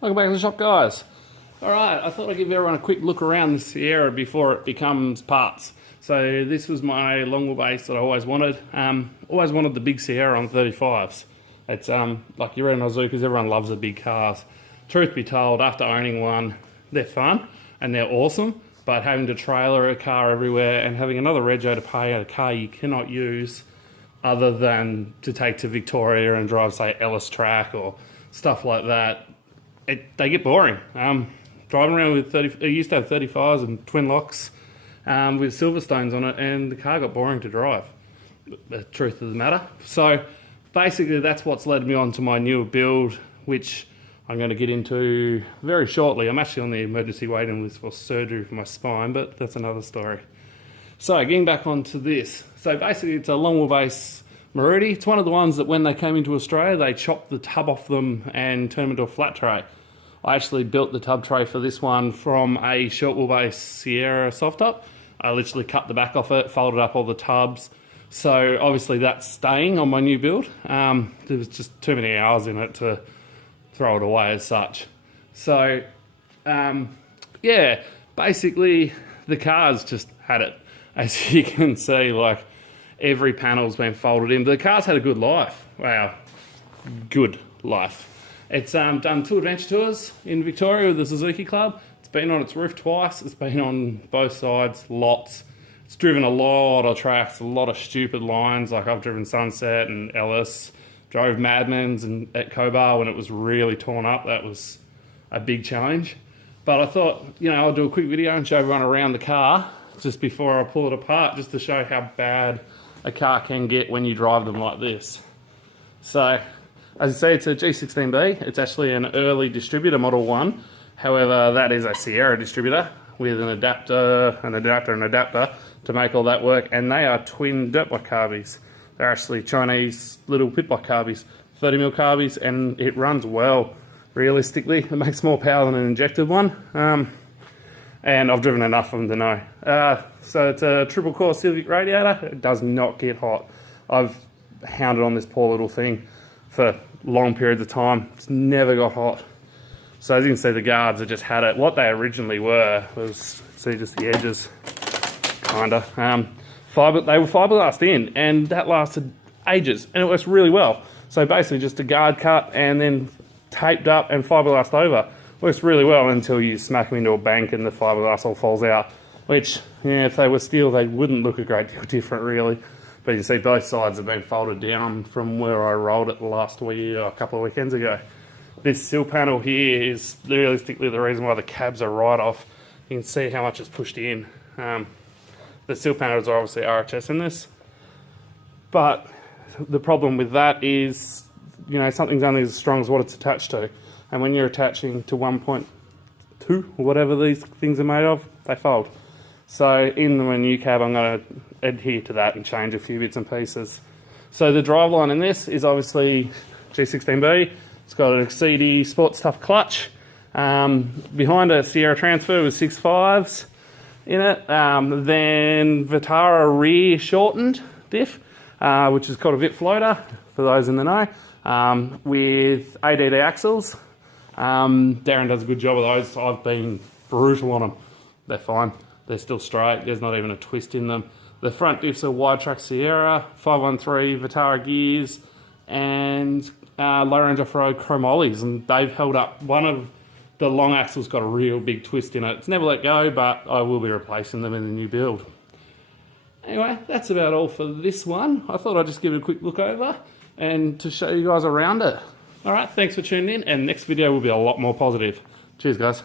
Welcome back to the shop, guys. Alright, I thought I'd give everyone a quick look around the Sierra before it becomes parts. So this was my long wheelbase that I always wanted. Always wanted the big Sierra on 35s. It's like you read in Ausieras, everyone loves the big cars. Truth be told, after owning one, they're fun and they're awesome, but having to trailer a car everywhere and having another rego to pay a car you cannot use other than to take to Victoria and drive, say, Ellis Track or stuff like that, they get boring. Driving around with I used to have 35s and twin locks with Silverstones on it, and the car got boring to drive, the truth of the matter. So basically that's what's led me on to my newer build, which I'm going to get into very shortly. I'm actually on the emergency waiting list for surgery for my spine, but that's another story. So getting back onto this. So basically it's a long wheelbase Maruti. It's one of the ones that when they came into Australia, they chopped the tub off them and turned them into a flat tray. I actually built the tub tray for this one from a short wheelbase Sierra soft top. I literally cut the back off it, folded up all the tubs. So obviously that's staying on my new build. There was just too many hours in it to throw it away as such. So yeah, basically the car's just had it. As you can see, like every panel's been folded in. The car's had a good life. Wow, good life. It's done 2 adventure tours in Victoria with the Suzuki Club. It's been on its roof twice. It's been on both sides, lots. It's driven a lot of tracks, a lot of stupid lines. Like I've driven Sunset and Ellis, drove Madman's and at Cobar when it was really torn up. That was a big challenge. But I thought, you know, I'll do a quick video and show everyone around the car just before I pull it apart, just to show how bad a car can get when you drive them like this. So, as you see, it's a G16B. It's actually an early distributor Model 1. However, that is a Sierra distributor with an adapter to make all that work. And they are twin dirt bike carbies. They're actually Chinese little pit bike carbies, 30mm carbies, and it runs well. Realistically, it makes more power than an injected one. And I've driven enough of them to know. So it's a triple core Civic radiator. It does not get hot. I've hounded on this poor little thing for long periods of time. It's never got hot. So as you can see, the guards have just had it. What they originally were was, see just the edges, kinda. They were fiberglassed in, and that lasted ages, and it works really well. So basically just a guard cut and then taped up and fiberglassed over. Works really well until you smack them into a bank and the fiberglass all falls out. Which, yeah, if they were steel, they wouldn't look a great deal different, really. But you can see both sides have been folded down from where I rolled it last week, or a couple of weekends ago. This sill panel here is realistically the reason why the cabs are right off. You can see how much is pushed in. The sill panels are obviously RHS in this. But the problem with that is, you know, something's only as strong as what it's attached to. And when you're attaching to 1.2, or whatever these things are made of, they fold. So in the new cab, I'm going to adhere to that and change a few bits and pieces. So the driveline in this is obviously G16B. It's got an Exceedi Sports Tough clutch. Behind a Sierra Transfer with 6.5s in it. Then Vitara rear shortened diff, which is called a Vit floater, for those in the know, with ADD axles. Darren does a good job of those. I've been brutal on them. They're fine. They're still straight. There's not even a twist in them. The front diffs are wide track Sierra, 513 Vitara gears, and low range off-road chrome ollies, and they've held up. One of the long axles got a real big twist in it. It's never let go, but I will be replacing them in the new build. Anyway, that's about all for this one. I thought I'd just give it a quick look over and to show you guys around it. Alright, thanks for tuning in, and next video will be a lot more positive. Cheers, guys.